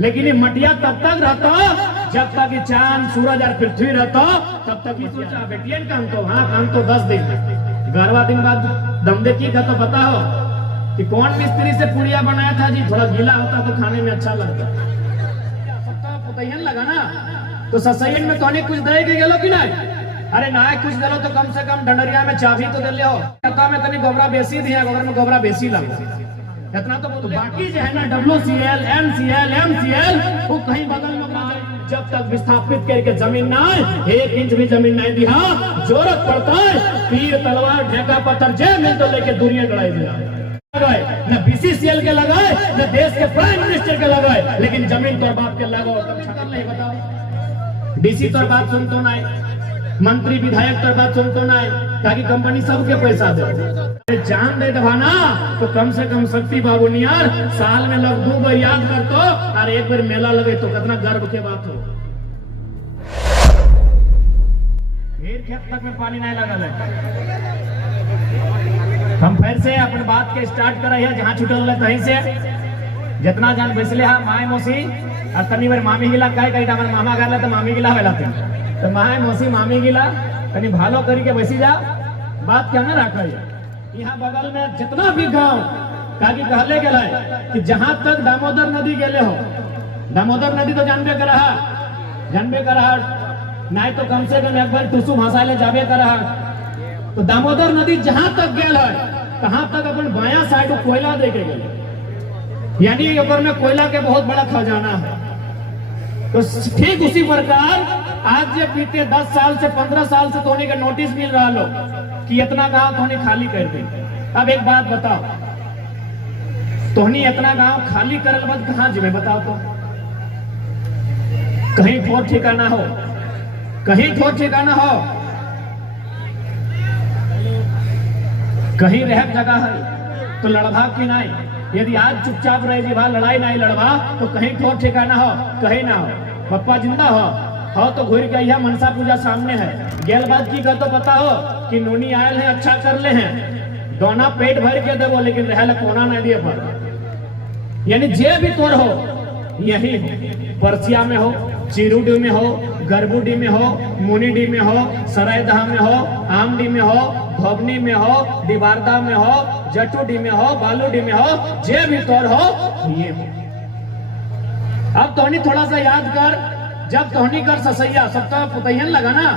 लेकिन ये मटिया तब तक रहता जब तक ये चांद सूरज और पृथ्वी रहता, तब तक ये सोचा बेटियन काम तो हाँ काम तो 10 दिन 11वां दिन बाद दम देखी का तो बताओ कि कौन मिस्त्री से पुड़िया बनाया था जी, थोड़ा गीला होता तो खाने में अच्छा लगता। पुतैयन लगा ना तो ससैयन में तोने कुछ दे के गेलो कि नहीं? अरे ना कुछ दिलो तो कम से कम डंडरिया में चाबी तो दे लियो। कहता में तनी गोबरा बेसी दिया, गोबर में गोबरा बेसी लगा इतना तो बाकी जो है ना WCL MCL MCL वो कहीं बगल में ना, जब तक विस्थापित करके जमीन ना आए 1 इंच भी जमीन नहीं दिया, जरूरत पड़ता है तीर तलवार ढेका पत्थर जे मिल तो लेके दुनिया लड़ाई दिया लगाए, न BCCL के लगाए न देश के प्राइम मिनिस्टर के लगाए, लेकिन जमीन तोर बाप के लगाओ नहीं। बताओ DC तोर बात सुनतो ना, मंत्री विधायक तोर बात सुनतो ना, ताकि कंपनी सबके पैसा दे जान दे दबाना तो कम से कम शक्ति बाबू नियार साल में लग 2 बार याद करतो और 1 बार मेला लगे तो कितना गर्व के बात हो। फिर खेत तक में पानी नहीं लगा है। हम फिर से अपने बात के स्टार्ट कर रहे हैं जहां छुटल है तहीं से जितना जान बैसले हा माय मौसी और तनी बार मामी गिला कहे कहीं हमारे मामा गए तो मामी गिला वेला तो माय मौसी मामी गिला तनी भालो करी के बैसी जा बात क्या ना रखा है। यहाँ बगल में जितना भी गांव काकी कहले गेला कि जहां तक दामोदर नदी गेले हो, दामोदर नदी तो जानबे कर रहा नहीं तो कम से कम एक बार टुसु भाषा ले जाबे कर रहा। तो दामोदर नदी जहां तक गेल है तहां तक अपन बाया साइड कोयला दे के गेल, यानी ऊपर में कोयला के बहुत बड़ा खजाना है। तो ठीक उसी प्रकार आज जे बीते 10 साल से 15 साल से तोने का नोटिस मिल रहा लो कि इतना गांव तोने खाली कर दे। अब एक बात बताओ, तोहनी इतना गांव खाली करल बाद कहां जेबे बताओ तो? कहीं ठोर ठिकाना हो, कहीं ठोर ठिकाना हो, कहीं रह जगह है तो लड़भा की नहीं। यदि आज चुपचाप रहे जी भाई लड़ाई नहीं लड़वा तो कहीं ठोर ठिकाना हो, कहीं ना हो। पप्पा जिंदा हो तो घूर के यह मनसा पूजा सामने है। गेल बात की कर तो पता हो कि नोनी आयल है अच्छा कर ले हैं, दोना पेट भर के देवो लेकिन रहल कोना नहीं दिए पर। यानी जे भी तोर हो यही हो, परसिया में हो, चिरुडी में हो, गरबुडी में हो, मुनिडी में हो, सरायदहा में हो, आमडी में हो, धोबनी में हो, डिबारदा में हो, जटूडी में हो, बालूडी में हो, जे भी तोर हो ये हो। अब तोहनी थोड़ा सा याद कर, जब तोहनी कर ससैया सब तो पुतैयन लगा ना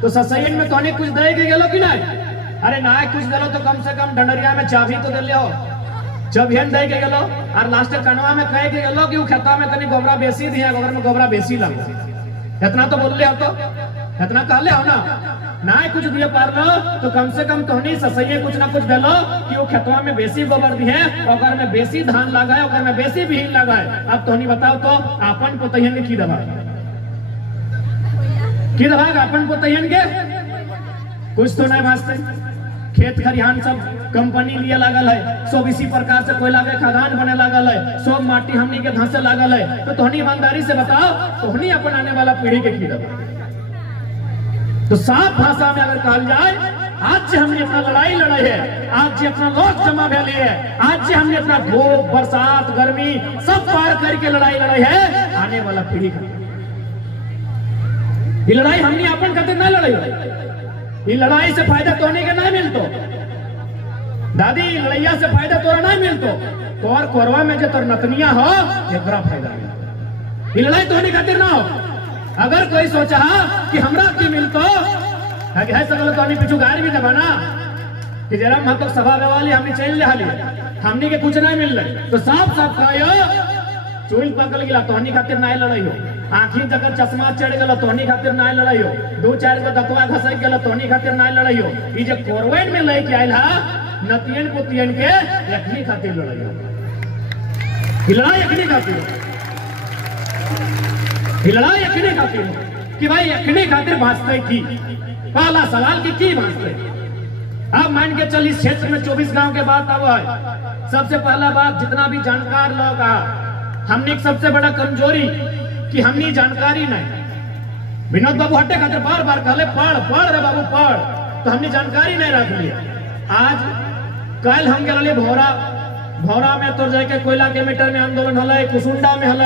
तो ससैयन में तोहनी कुछ दे के गेलो कि नहीं? अरे ना कुछ दिलो तो कम से कम डंडरिया में चाबी तो दे लियो। जब हेन दे के गेलो और लास्ट कनवा में कहे के गेलो कि वो खेता में तनी गोबरा बेसी दिया, गोबर में गोबरा बेसी लगा। इतना तो बोल ले हो, तो इतना कहले हो ना कुछ दिए पार लो तो कम से कम तोहनी ससैये कुछ ना कुछ दिलो कि वो खेतवा में बेसी गोबर दिए, ओकर में बेसी धान लगाए, ओकर में बेसी बिहीन लगाए। अब तोहनी बताओ तो अपन पुतैयन के की दबा अपन पुतैयन के कुछ तो नहीं वास्ते। खेत खरिहान सब कंपनी लिए लागल है, सब इसी प्रकार से कोयला के खदान बने लागल है, सब माटी हमनी के धंसे लागल है। तो तोहनी ईमानदारी से बताओ तोहनी अपन आने वाला पीढ़ी के की दबा। तो साफ भाषा में अगर कहल जाए आज से हमने अपना लड़ाई लड़ाई है, आज से अपना लोग जमा भैली है, आज से हमने अपना धूप बरसात गर्मी सब पार करके लड़ाई लड़ाई है आने वाला पीढ़ी का। ये लड़ाई हमने अपन खातिर नहीं लड़ाई, ये लड़ाई से फायदा तोने के नहीं मिलतो दादी, लड़ैया से फायदा तोरा नहीं मिलतो, तोर कोरवा में जो तोर नतनिया हो एकरा फायदा मिलतो। ये लड़ाई तोने खातिर ना हो। अगर कोई सोचा कि हमरा की मिलतो है सकल तो पीछू गार भी दबाना कि जरा हम तो सभा वाली हमने चल ले हाली हमने के कुछ नहीं मिल रहे तो साफ साफ कहो चूल पकड़ गिला तोहनी खातिर नहीं लड़ाई हो, आंखी जगह चश्मा चढ़ गलो तोहनी खातिर नहीं लड़ाई हो, 2-4 गो दतवा घसक गेलो तोहनी खातिर नहीं लड़ाई हो। ये जो कोरवेट में लेके आयल हा नतियन पुतियन के यखनी खातिर लड़ाई हो, लड़ाई यखनी खातिर, लड़ाई यखनी खातिर कि भाई यखनी खातिर भाजते की पहला सवाल की भाजते। अब मान के चल इस क्षेत्र में 24 गांव के बात अब है। सबसे पहला बात जितना भी जानकार लोग हमने एक सबसे बड़ा कमजोरी कि हमने जानकारी नहीं। विनोद बाबू हटे खातिर बार बार कहले पढ़ रे बाबू पढ़, तो हमने जानकारी नहीं रख लिया। आज कल हम गए भौरा में तो जाके कोयला के मीटर में आंदोलन हल, कुसुंडा में हल,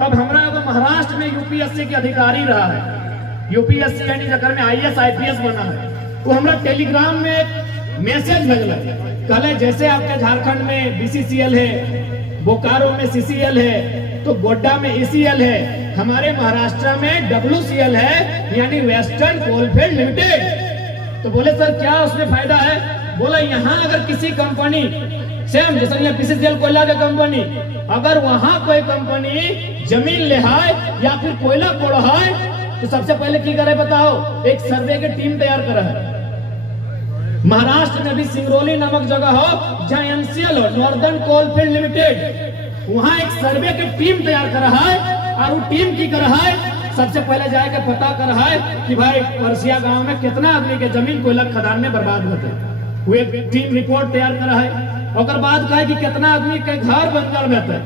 तब हमारा एगो महाराष्ट्र में यूपीएससी के अधिकारी रहा है, यूपीएससी यानी जकर में आईएएस आईपीएस बना है, वो हमरा टेलीग्राम में एक मैसेज भेजल, कहले जैसे आपके झारखंड में बीसीसीएल है, बोकारो में सीसीएल है, तो गोड्डा में ईसीएल है, हमारे महाराष्ट्र में डब्ल्यूसीएल है यानी वेस्टर्न कोलफील्ड लिमिटेड। तो बोले सर क्या उसमें फायदा है? बोला यहाँ अगर किसी कंपनी सेम जैसे यहाँ बीसीसीएल कोयला की कंपनी, अगर वहां कोई कंपनी जमीन ले है या फिर कोयला कोड़ है तो सबसे पहले की करे बताओ, एक सर्वे की टीम तैयार करे है। महाराष्ट्र में भी सिंगरौली नामक जगह हो जहाँ एनसीएल हो, नॉर्दर्न कोलफील्ड लिमिटेड, वहां एक सर्वे की टीम तैयार करा है और वो टीम की करा है, सबसे पहले जाके पता करा है कि भाई परसिया गांव में कितना आदमी के जमीन कोयला खदान में बर्बाद होते, वो एक टीम रिपोर्ट तैयार करा है। और बाद कहे कि कितना आदमी के घर बंजर रहते,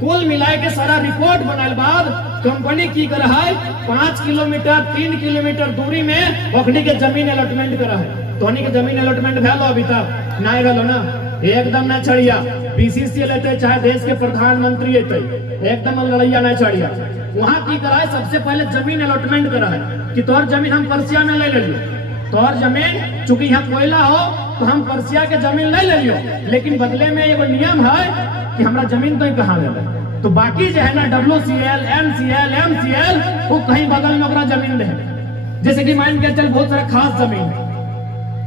कुल मिलाए के सारा रिपोर्ट बनाए बाद कंपनी की करा है 5 किलोमीटर 3 किलोमीटर दूरी में ओखनी के जमीन अलॉटमेंट करा है। धोनी के जमीन अलॉटमेंट भेलो अभी तक नहीं भेलो ना, एकदम ना छड़िया, बीसीसीएल लेते चाहे देश के प्रधानमंत्री लेते, एकदम लड़ैया नहीं छड़िया। वहां की करा है सबसे पहले जमीन अलॉटमेंट करा है कि तोर जमीन हम परसिया में ले लियो, तोर जमीन चूंकि यहाँ कोयला हो तो हम परसिया के जमीन ले लियो, लेकिन बदले में एगो नियम है कि हमरा जमीन तो कहाँ दे, तो बाकी जो है ना डब्ल्यूसीएल एनसीएल एमसीएल वो कहीं बगल में ओकरा जमीन दे। जैसे कि मान के चल बहुत सारा खास जमीन है,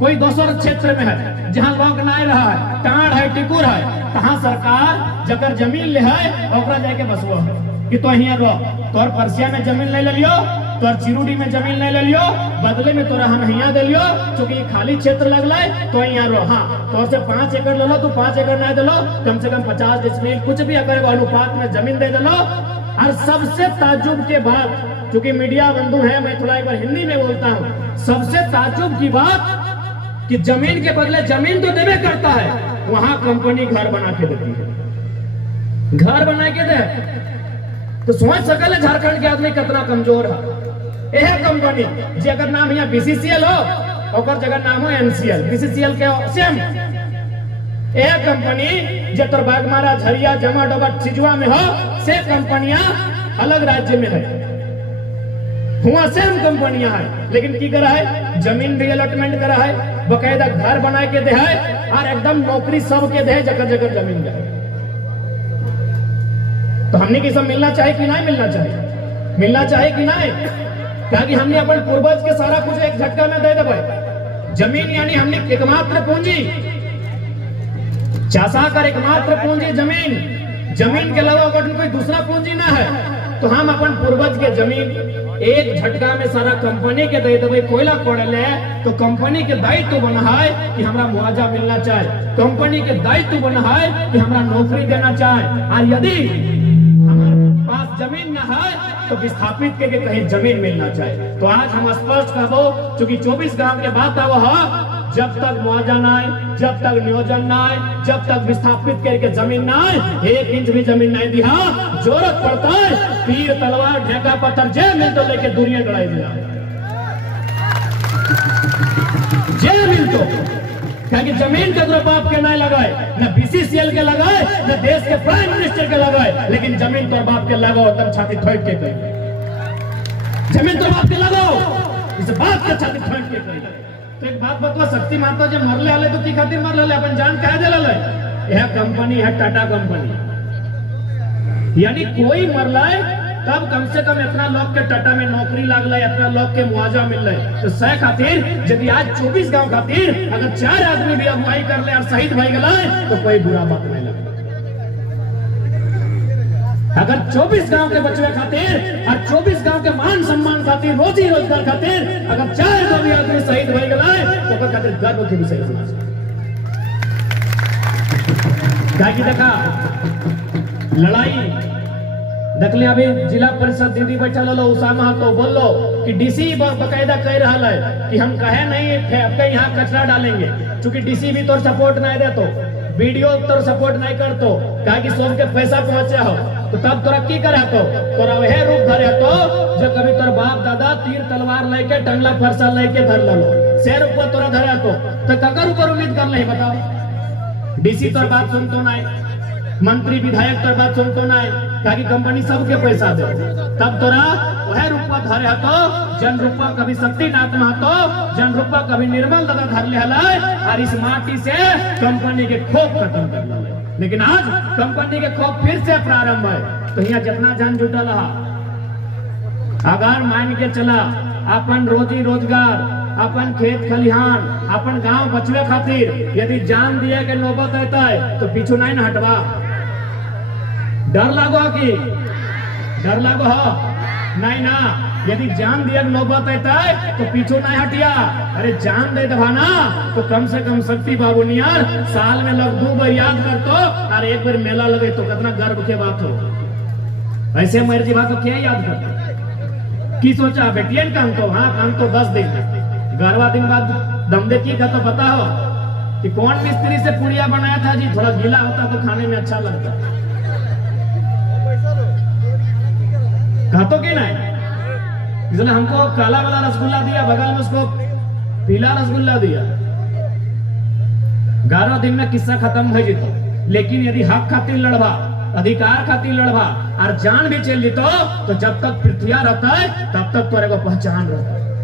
कोई दोसर क्षेत्र में है जहाँ लोग नहीं रहा है, टाड़ है टिकुर है, तहाँ सरकार जकर जमीन ले है ओकरा जाके बसवो है कि तो यहाँ रहो, तोर परसिया में जमीन ले लियो, तोर चिरुडी में जमीन ले लियो, बदले में तोरा हम यहाँ दे लियो, चूंकि खाली क्षेत्र लगला है तो यहाँ रहो। हाँ तोर से 5 एकड़ ले लो, तू 5 एकड़ नहीं दे लो, कम से कम 50 डिसमिल कुछ भी अगर अनुपात में जमीन दे दे लो। और सबसे ताजुब के बात, चूंकि मीडिया बंधु है, मैं थोड़ा एक बार हिंदी में बोलता हूँ, सबसे ताजुब की बात कि जमीन के बदले जमीन तो देवे करता है, वहां कंपनी घर बना के देती है, घर बना के दे। तो सोच सकल है झारखंड के आदमी कितना कमजोर है। यह कंपनी जे अगर नाम यहाँ बीसीसीएल हो और जगह नाम हो एनसीएल, बीसीसीएल के सेम यह कंपनी जे तोर बागमारा झरिया जमा डोबा सिजुआ में हो, से कंपनियां अलग राज्य में है, हुआ सेम कंपनियां है, लेकिन की करा है जमीन भी अलॉटमेंट करा है, बकायदा घर बना के दे है और एकदम नौकरी सबके दे जगह जगह जमीन दे। तो हमने की सब मिलना चाहिए कि नहीं मिलना चाहिए? मिलना चाहिए कि नहीं? ताकि हमने अपन पूर्वज के सारा कुछ एक झटका में दे दे। जमीन यानी हमने एकमात्र पूंजी, चासा कर एकमात्र पूंजी जमीन, जमीन के अलावा अगर कोई दूसरा पूंजी ना है, तो हम अपन पूर्वज के जमीन एक झटका में सारा कंपनी के दे देवे। कोयला कोड़ले तो कंपनी के दायित्व बना है कि हमरा मुआवजा मिलना चाहिए, कंपनी के दायित्व बना है कि हमरा नौकरी देना चाहिए। और यदि हमारे पास जमीन न है तो विस्थापित के कहीं जमीन मिलना चाहिए। तो आज हम स्पष्ट कर दो, चूंकि 24 गांव के बात है, वह जब तक मुआवजा ना आए, जब तक नियोजन ना आए, जब तक विस्थापित करके जमीन ना आए, 1 इंच भी जमीन नहीं दिया, जरूरत पड़ता है तीर तलवार ढेका पत्थर जे मिल तो लेके दुनिया लड़ाई दिया जे मिल तो, क्योंकि जमीन के तो बाप के नहीं लगाए, न बीसीसीएल के लगाए, न देश के प्राइम मिनिस्टर के लगाए, लेकिन जमीन तो बाप के लगाओ, तब छाती ठोक के कही जमीन तो बाप के लगाओ, इस बात के छाती ठोक के कही। तो एक बात बतवा, शक्ति माता जब मरले आले तो की खातिर मरले, अपन जान कह देले, यह कंपनी है टाटा कंपनी, यानी कोई मरला है तब कम से कम इतना लोग के टाटा में नौकरी लागल, इतना लोग के मुआवजा मिल रहा। तो सह खातिर यदि आज 24 गांव खातिर अगर 4 आदमी भी अगुवाई कर ले और शहीद भाई गए तो कोई बुरा बात नहीं लगे। अगर 24 गांव के बचवे खातिर और 24 गांव के मान सम्मान खातिर, रोजी रोजगार खातिर अगर 4 भी आदमी शहीद भाई गए तो खातिर गर्व की विषय समाज देखा लड़ाई देखले। अभी जिला परिषद दीदी बैठा लो उसामा तो बोल लो कि डीसी बकायदा कह रहा है कि हम कहे नहीं आपके यहाँ कचरा डालेंगे, क्योंकि डीसी भी तोर सपोर्ट नहीं दे, तो वीडियो तोर सपोर्ट नहीं कर, तो कहा कि सबके पैसा पहुंचे हो, तो तब तोरा की करे तो तोरा वह रूप धरे तो जो कभी तोर बाप दादा तीर तलवार लेके टंगला फरसा लेके धर लो, शेर ऊपर तोरा धरे तो ककर ऊपर उम्मीद कर ले बताओ। डीसी तोर बात सुनतो नहीं, मंत्री विधायक तोर बात सुनतो नहीं, ताकि कंपनी सबके पैसा दे, तब तोरा वह रूपा धरे हतो जन रूपा कभी शक्तिनाथ महतो जन रूपा कभी निर्मल दादा धर ले हलाय और इस माटी से कंपनी के खोप खत्म कर ले। लेकिन आज कंपनी के खोप फिर से प्रारंभ है। तो यहाँ जितना जन जुटल रहा, अगर मान के चला अपन रोजी रोजगार, अपन खेत खलिहान, अपन गांव बचवे खातिर यदि जान दिए के नौबत आता है तो पीछू नहीं न हटवा। डर लागो कि डर लागो हो नहीं ना, यदि जान दिए नौबत आता है तो पीछू नहीं हटिया। अरे जान दे दबा ना तो कम से कम शक्ति बाबू नियार साल में लग 2 बार याद कर तो और एक बार मेला लगे तो कितना गर्व के बात हो। ऐसे मर्जी बात तो क्या याद करते की सोचा बेटियन काम तो, हाँ काम तो 10 दिन, 11वां दिन बाद दम दे की का तो पता हो कि कौन मिस्त्री से पुड़िया बनाया था जी, थोड़ा गीला होता तो खाने में अच्छा लगता। कहतो कि नहीं, इसलिए हमको काला वाला रसगुल्ला दिया, बगल में उसको पीला रसगुल्ला दिया। 11 दिन में किस्सा खत्म हो जीतो। लेकिन यदि हक खातिर लड़वा, अधिकार खातिर लड़वा और जान भी चल जीतो तो जब तक पृथ्वी रहता है तब तक तोरे को पहचान रहता है।